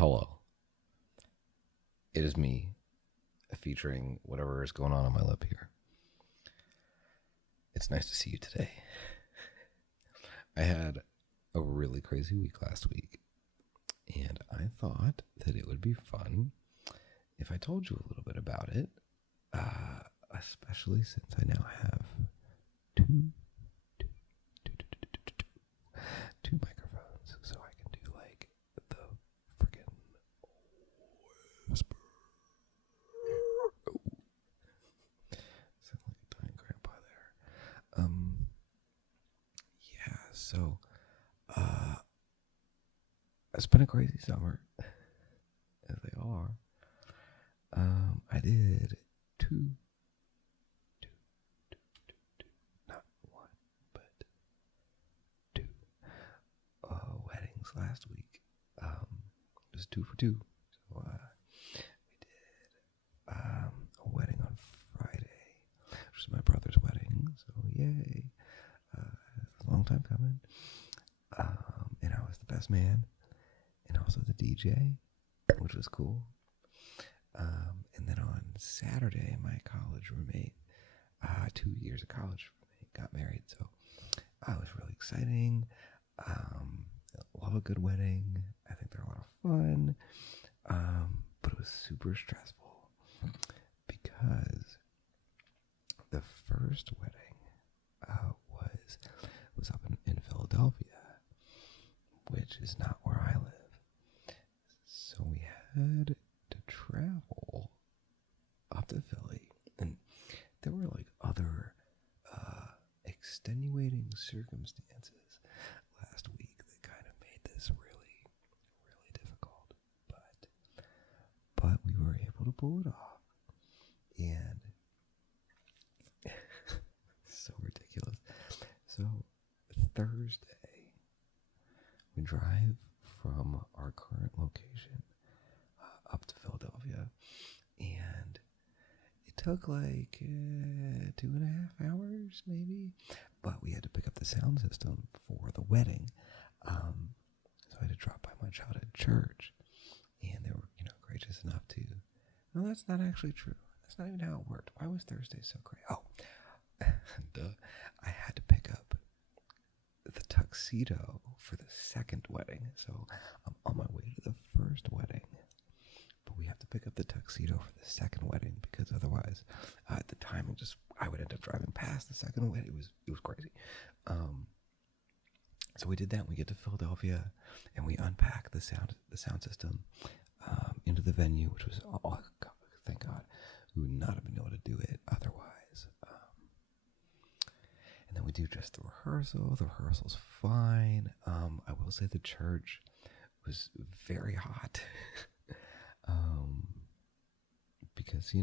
Hello. It is me, featuring whatever is going on my lip here. It's nice to see you today. I had a really crazy week last week, and I thought that it would be fun if I told you a little bit about it, especially since I now have two microphones, so I can do like the freaking whisper. Sound like a dying grandpa there. Yeah, so it's been a crazy summer, as they all are. I did two, not one, but two weddings last week. It was 2 for 2. So we did a wedding on Friday, which was my brother's wedding. So yay! A long time coming. And I was the best man, and also the DJ, which was cool. And then on Saturday, my college roommate, 2 years of college roommate, got married. So it was really exciting. Love a good wedding. I think they're a lot of fun. But it was super stressful because the first wedding was up in Philadelphia, which is not where I live. So we had to travel up to Philly, and there were like other extenuating circumstances last week that kind of made this really, really difficult. But we were able to pull it off, and so ridiculous. So Thursday, we drive from our current location up to Philadelphia, and it took like 2.5 hours maybe, but we had to pick up the sound system for the wedding. So I had to drop by my childhood church, and they were gracious enough to, no, that's not actually true, that's not even how it worked. Why was Thursday so great? Duh. I had to pick up the tuxedo for the second wedding, so I'm on my way to the first wedding, but we have to pick up the tuxedo for the second wedding because otherwise, at the time, I would end up driving past the second wedding. It was crazy. So we did that. We get to Philadelphia, and we unpack the sound system into the venue, which was thank God, we would not have been able to do it otherwise. And then we do just the rehearsal. The rehearsal's fine. I will say the church was very hot. Because,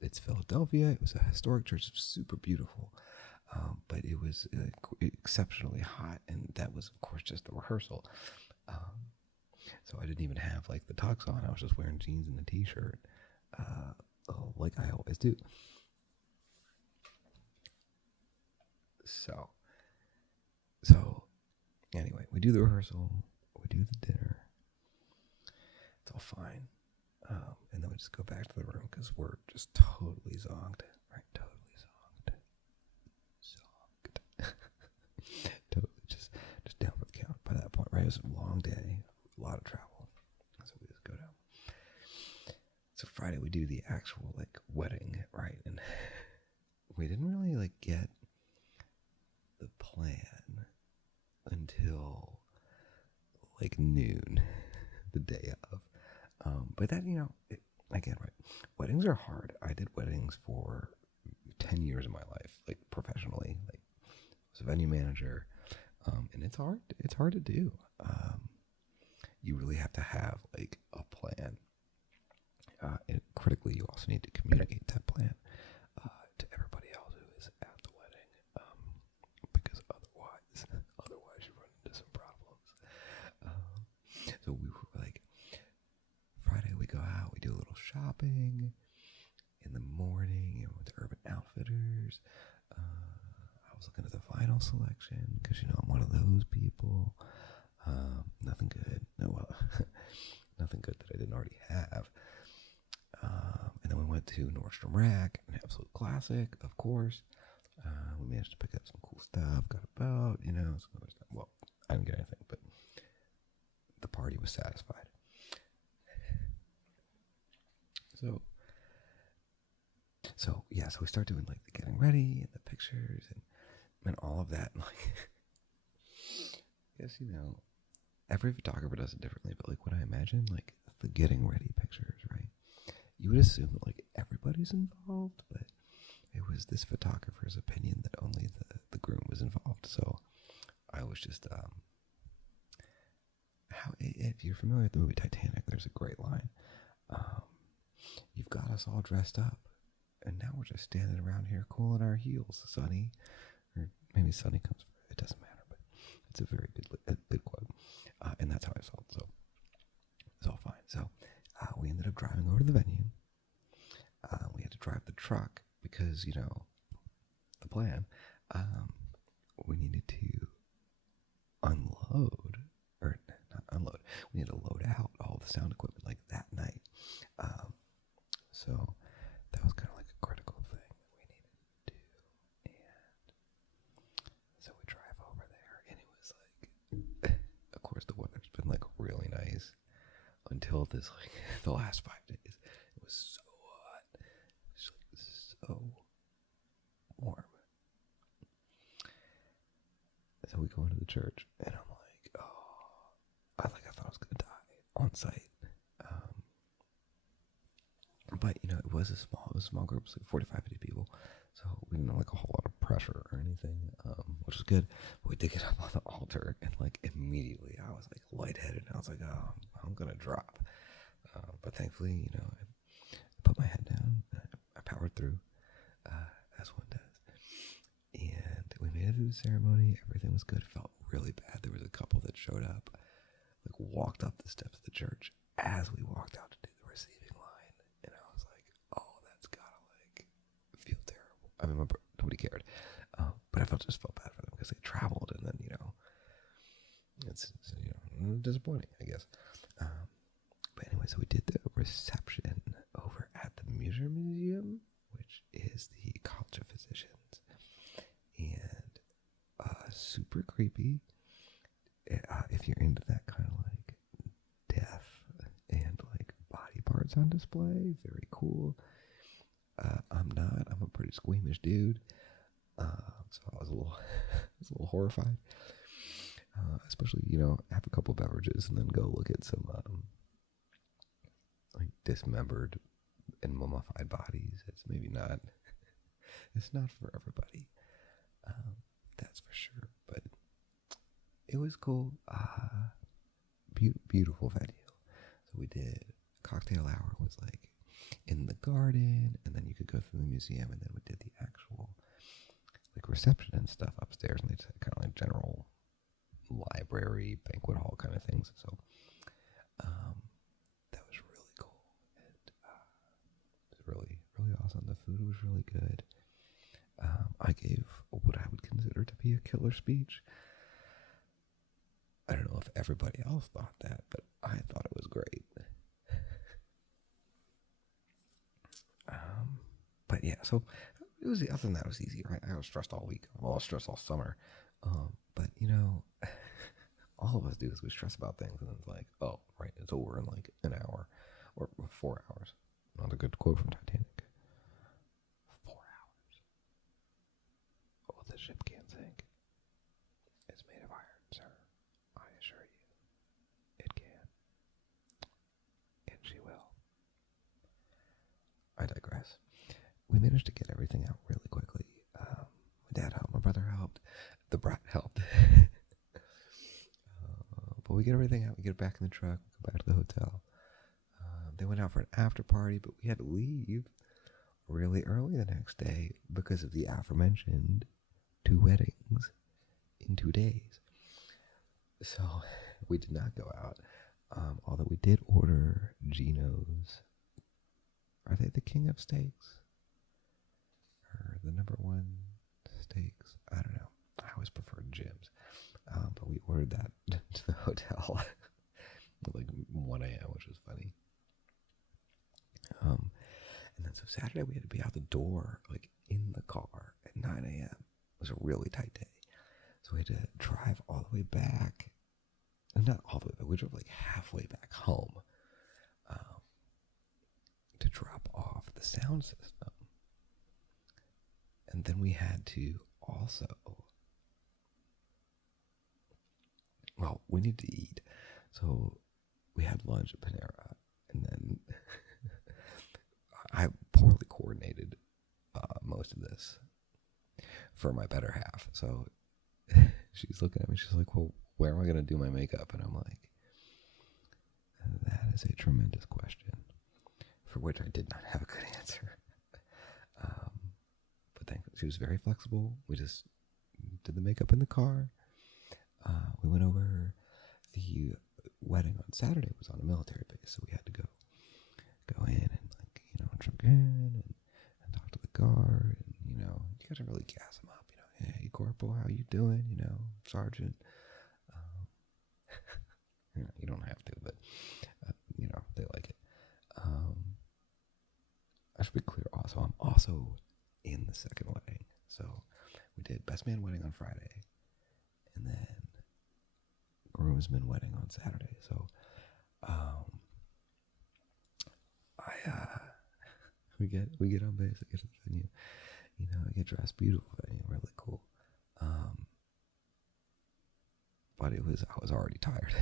it's Philadelphia. It was a historic church. It was super beautiful. But it was exceptionally hot. And that was, of course, just the rehearsal. So I didn't even have, like, the tux on. I was just wearing jeans and a t-shirt. Like I always do. So anyway, we do the rehearsal, we do the dinner, it's all fine, and then we just go back to the room because we're just totally zonked, right? Totally zonked, totally just down for the count by that point, right? It was a long day, a lot of travel, so we just go down. So Friday we do the actual wedding, right? And we didn't really get the plan until noon the day of. But then, again, right, weddings are hard. I did weddings for 10 years of my life, professionally. I was a venue manager, and it's hard to do. You really have to have a plan. And critically, you also need to communicate that plan to everybody else who is at the wedding, because otherwise you run into some problems. So we were Friday we go out, we do a little shopping in the morning, with the Urban Outfitters. I was looking at the vinyl selection because I'm one of those people. Nothing good. No, to Nordstrom Rack, an absolute classic, of course. We managed to pick up some cool stuff, got a boat, some other stuff. Well, I didn't get anything, but the party was satisfied. So we start doing like the getting ready and the pictures and all of that. Like, I guess, every photographer does it differently, but like when I imagine like the getting ready pictures, right? You would assume that like everybody's involved, but it was this photographer's opinion that only the groom was involved. So I was just, if you're familiar with the movie Titanic, there's a great line. You've got us all dressed up, and now we're just standing around here cooling our heels, Sonny. Or maybe Sonny comes first. It doesn't matter, but it's a very good quote. And that's how I felt. So it's all fine. So we ended up driving over to the venue. We had to drive the truck because, the plan, we needed to unload, or not unload, we needed to load out all the sound equipment like that night. So that was kind of like a critical thing that we needed to do. And so we drive over there, and it was like, of course, the weather's been like really nice until this, like, the last 5 days. It was so hot. It was like so warm. So we go into the church, and I'm like, oh, I thought I was gonna die on site. But it was a small group, it was like 45, 50 people, so we didn't have like a whole lot of pressure or anything, which was good. But we did get up on the altar, and like immediately I was like lightheaded, and I was like, oh, I'm gonna drop. But thankfully, I put my head down, and I powered through, as one does. And we made it through the ceremony. Everything was good. It felt really bad. There was a couple that showed up, like walked up the steps of the church as we walked out to do the receiving line. And I was like, oh, that's gotta like feel terrible. I mean, nobody cared. But I just felt bad for them because they traveled, and then, it's disappointing, I guess. But anyway, so we did the reception over at the Muser Museum, which is the College of Physicians. And super creepy. If you're into that kind of like death and like body parts on display, very cool. I'm not. I'm a pretty squeamish dude. So I was a little horrified. Especially, have a couple beverages and then go look at some like dismembered and mummified bodies. It's maybe not. It's not for everybody. That's for sure. But it was cool. Beautiful venue. So we did cocktail hour was like in the garden, and then you could go through the museum, and then we did the actual like reception and stuff upstairs, and they just had kind of like general library, banquet hall kind of things. So that was really cool, and it was really, really awesome. The food was really good. I gave what I would consider to be a killer speech. I don't know if everybody else thought that, but I thought it was great. But yeah, so it was, other than that, it was easy, right? I was stressed all week. Well, I was stressed all summer. But all of us do this. We stress about things, and it's like, oh, right, it's over in like an hour or 4 hours. Another good quote from Titanic. 4 hours. Oh, the ship can't sink. It's made of iron, sir. I assure you, it can. And she will. I digress. We managed to get everything out really quickly. My dad helped. My brother helped. The brat helped. But we get everything out. We get back in the truck. We go back to the hotel. They went out for an after party, but we had to leave really early the next day because of the aforementioned 2 weddings in 2 days. So we did not go out. Although we did order Geno's. Are they the king of steaks? Or the number 1 steaks? I don't know. I always preferred Jim's. But we ordered that to the hotel at like 1 a.m., which was funny. And And then so Saturday we had to be out the door, like in the car at 9 a.m. It was a really tight day. So we had to drive all the way back. Not all the way back, we drove like halfway back home to drop off the sound system. And then we had to also, well, we need to eat. So we had lunch at Panera, and then I poorly coordinated most of this for my better half. So she's looking at me, she's like, well, where am I going to do my makeup? And I'm like, that is a tremendous question, for which I did not have a good answer. But thankfully, she was very flexible. We just did the makeup in the car. We went over the wedding on Saturday. It was on a military base, so we had to go in and check in and talk to the guard, and you got to really gas them up. Hey corporal, how you doing? Sergeant. You don't have to, but they like it. I should be clear also, I'm also in the second wedding. So we did best man wedding on Friday, and then groomsman wedding on Saturday. So we get on base, I get to the venue, I get dressed beautiful venue, really cool. But I was already tired.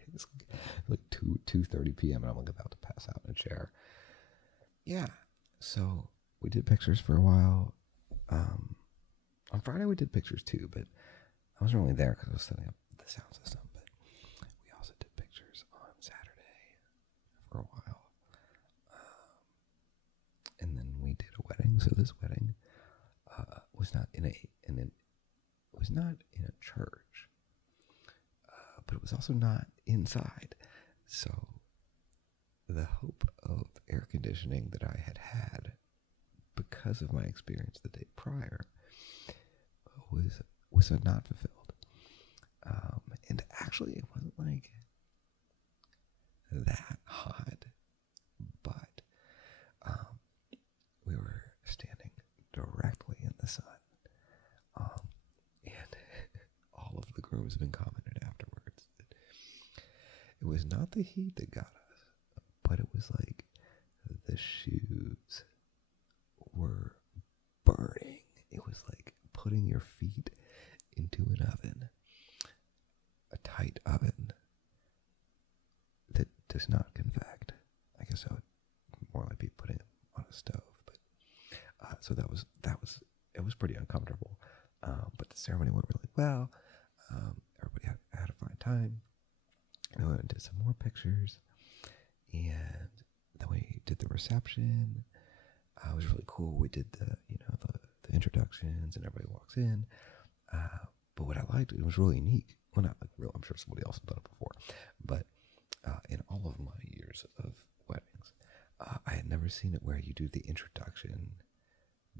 It was like 2:30 p.m. and I'm like about to pass out in a chair. Yeah. So we did pictures for a while. On Friday we did pictures too, but I wasn't really there because I was setting up the sound system. But we also did pictures on Saturday for a while. And then we did a wedding. So this wedding was not in a church, but it was also not inside. So the hope of air conditioning that I had because of my experience the day prior was not fulfilled. And actually, it wasn't like that hot, but we were standing directly in the sun. And all of the groomsmen commented afterwards that it was not the heat that got us, but it was like the shoes were burning. It was like putting your feet into an oven, a tight oven that does not convect. I guess I would more like be putting it on a stove. But so it was pretty uncomfortable. But the ceremony went really well. Everybody had a fine time. And we went and did some more pictures, and then we did the reception. It was really cool. We did the introductions, and everybody walks in. But what I liked, it was really unique. Well, not like real. I'm sure somebody else has done it before, but in all of my years of weddings, I had never seen it where you do the introduction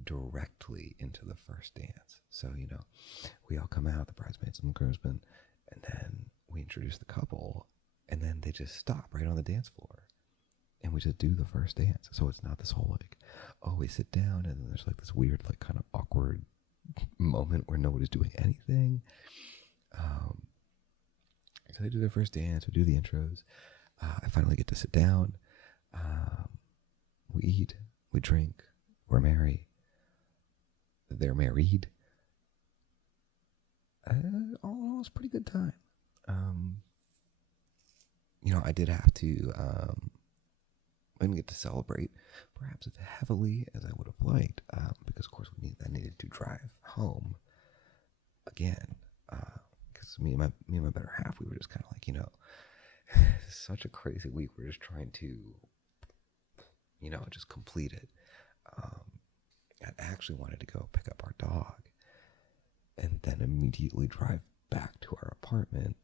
directly into the first dance. So we all come out, the bridesmaids and the groomsmen, and then we introduce the couple, and then they just stop right on the dance floor. And we just do the first dance. So it's not this whole we sit down and then there's like this weird, like kind of awkward moment where nobody's doing anything. So they do their first dance, we do the intros. I finally get to sit down. We eat, we drink, we're merry. They're married. All in all, it was a pretty good time. I did have to, I didn't get to celebrate perhaps as heavily as I would have liked, because of course I needed to drive home again, because me and my better half, we were just kind of like, such a crazy week. We're just trying to, just complete it. I actually wanted to go pick up our dog and then immediately drive back to our apartment,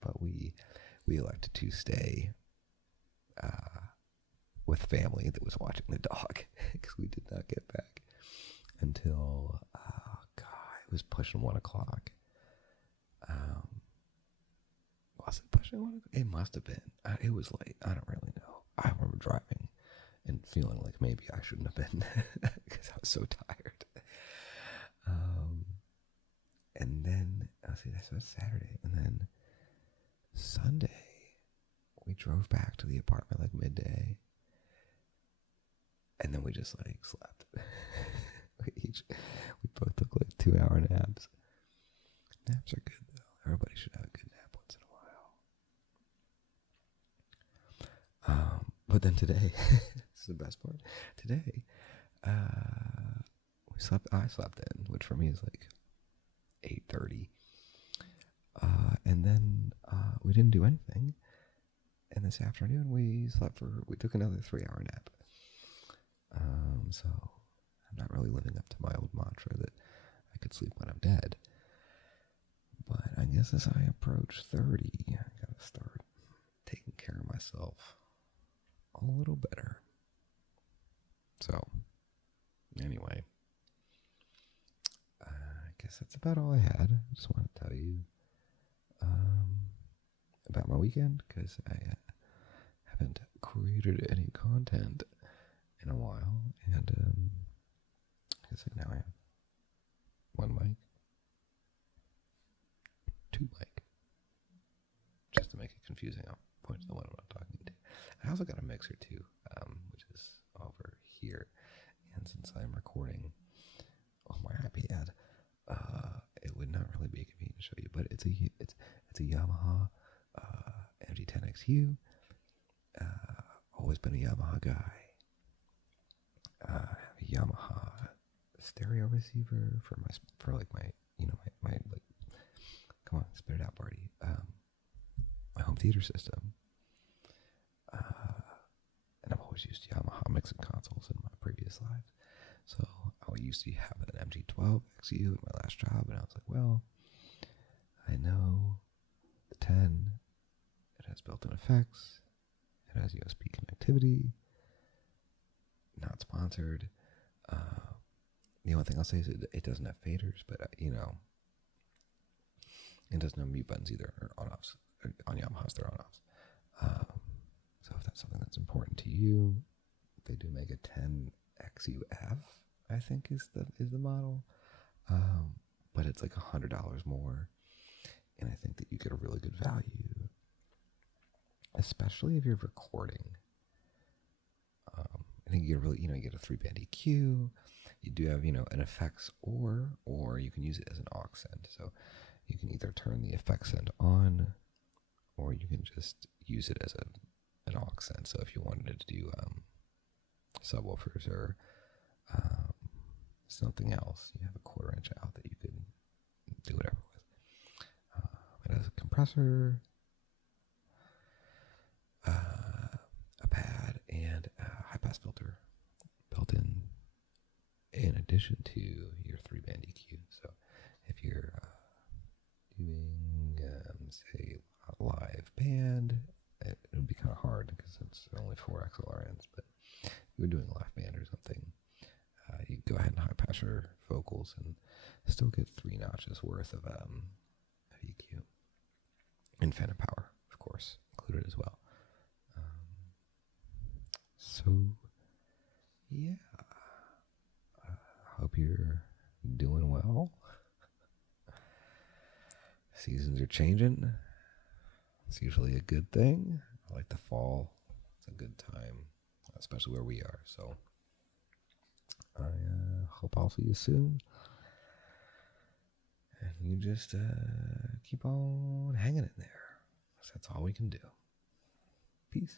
but we elected to stay with family that was watching the dog because we did not get back until it was pushing 1 o'clock. Was it pushing 1 o'clock? It must have been. It was late. I don't really know. I remember driving and feeling like maybe I shouldn't have been because I was so tired. And then, I'll see, that's Saturday. And then Sunday, we drove back to the apartment like midday. And then we just like slept. we both took like 2-hour naps. Naps are good though. Everybody should have a good nap once in a while. But then today, this is the best part. Today, I slept in, which for me is like 8:30. And then we didn't do anything. And this afternoon we took another 3-hour nap. So I'm not really living up to my old mantra that I could sleep when I'm dead. But I guess as I approach 30, I gotta start taking care of myself a little better. So, anyway, I guess that's about all I had. I just want to tell you about my weekend, because I haven't created any content in a while, and I guess now I have one mic, two mic, just to make it confusing. I'll point to the one I'm not talking to. I also got a mixer too, which is over here, and since I'm recording on my iPad, it would not really be convenient to show you, but it's a Yamaha MG10XU. Always been a Yamaha guy. I have a Yamaha stereo receiver for my like, come on, spit it out, Barty. My home theater system. And I've always used Yamaha mixing consoles in my previous life. So I used to have an MG12 XU at my last job, and I was like, well, I know the 10, it has built-in effects, it has USB connectivity, not sponsored. The only thing I'll say is it doesn't have faders, but it doesn't have mute buttons either, or on-offs. On Yamahas, they're on-offs. So if that's something that's important to you, they do make a 10 XUF, I think is the model. But it's like $100 more, and I think that you get a really good value, especially if you're recording. I think you get you get a 3-band EQ. You do have an effects or you can use it as an aux send. So you can either turn the effects send on, or you can just use it as an aux send. So if you wanted to do subwoofers or something else, you have a 1/4 inch out that you can do whatever with. It has a compressor, a pad, and a high pass filter built in addition to your 3-band EQ. So if you're doing say a live band, it would be kind of hard because it's only 4 XLR-ins, but if you're doing a live band or something, you go ahead and high pass your vocals and still get 3 notches worth of EQ. And phantom power, of course, included as well. So, yeah. I hope you're doing well. Seasons are changing. It's usually a good thing. I like the fall. It's a good time, especially where we are. So I hope I'll see you soon. And you just keep on hanging in there. That's all we can do. Peace.